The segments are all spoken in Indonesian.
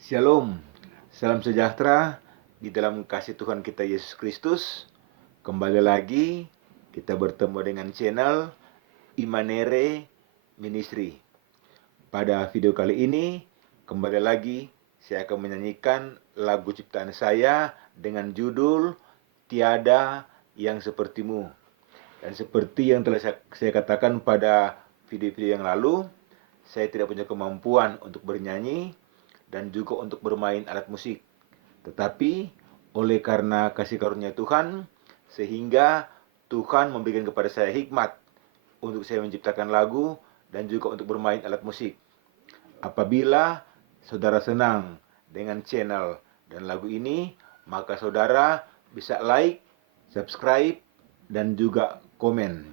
Shalom, salam sejahtera di dalam kasih Tuhan kita Yesus Kristus. Kembali lagi kita bertemu dengan channel Imanere Ministry. Pada video kali ini, kembali lagi saya akan menyanyikan lagu ciptaan saya dengan judul Tiada yang Sepertimu. Dan seperti yang telah saya katakan pada video-video yang lalu, saya tidak punya kemampuan untuk bernyanyi dan juga untuk bermain alat musik. Tetapi oleh karena kasih karunia Tuhan, sehingga Tuhan memberikan kepada saya hikmat untuk saya menciptakan lagu dan juga untuk bermain alat musik. Apabila saudara senang dengan channel dan lagu ini, maka saudara bisa like, subscribe, dan juga komen.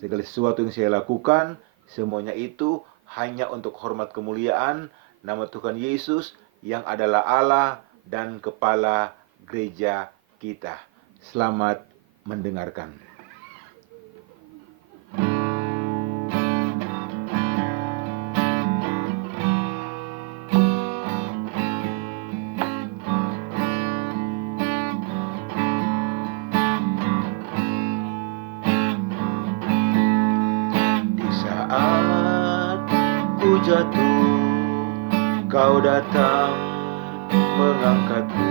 Segala sesuatu yang saya lakukan, semuanya itu hanya untuk hormat kemuliaan nama Tuhan Yesus yang adalah Allah dan Kepala gereja kita. Selamat mendengarkan. Di saat ku jatuh, Kau datang mengangkatku.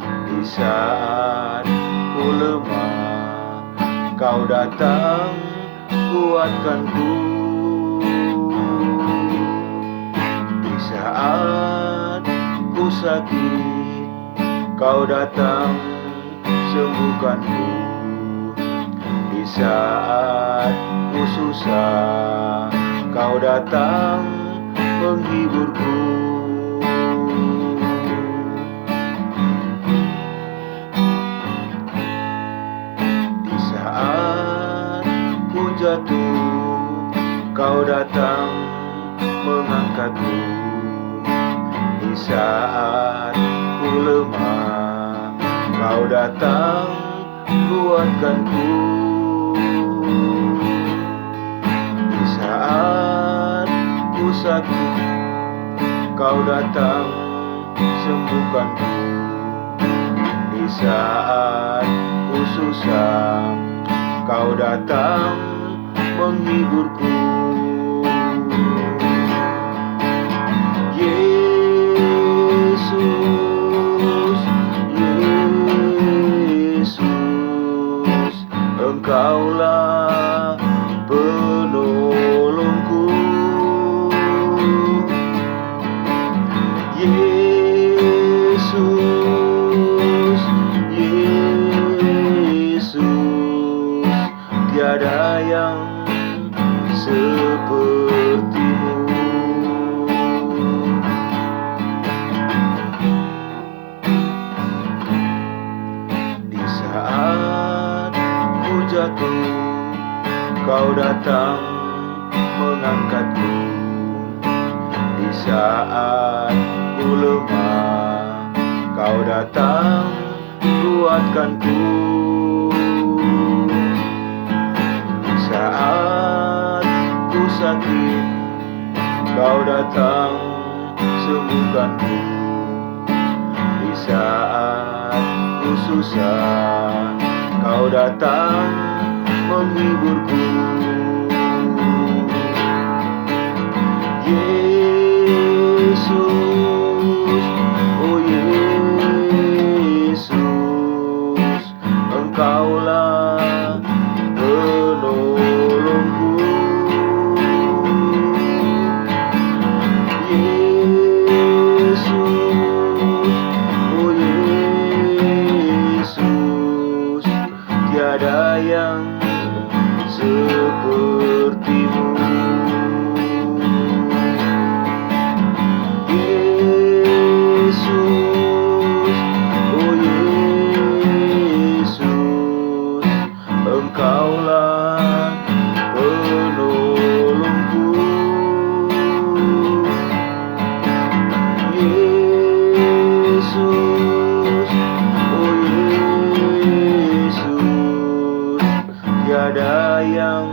Di saat ku lemah, Kau datang kuatkanku. Di saat ku sakit, Kau datang sembuhkanku. Di saat ku susah, Kau datang menghiburku. Di saat ku jatuh, Kau datang mengangkatku. Di saat ku lemah, Kau datang kuatkanku. Di saat ku sakit, Kau datang sembuhkanku. Di saat ku susah, Kau datang menghiburku. Yesus, Yesus, Engkaulah penolongku. Yesus, Yesus, tiada yang sepertimu. Di saat ku jatuh, Kau datang mengangkatku. Di saat ku lemah, Kau datang kuatkanku. Di saat ku sakit, Kau datang sembuhkanku. Di saat ku susah, Kau datang menghiburku. Yesus, oh Yesus, Engkaulah penolongku. Yesus, oh Yesus, tiada yang sepertimu. Yesus, oh Yesus, Engkaulah penolongku. Yesus, oh Yesus, tiada yang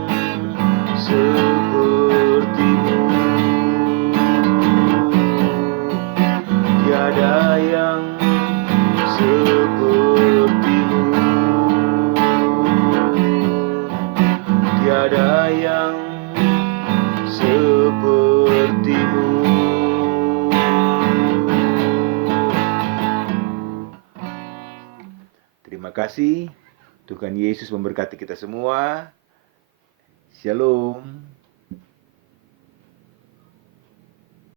sepertimu. tiada yang sepertimu, tiada yang sepertimu. Terima kasih. Tuhan Yesus memberkati kita semua. Shalom.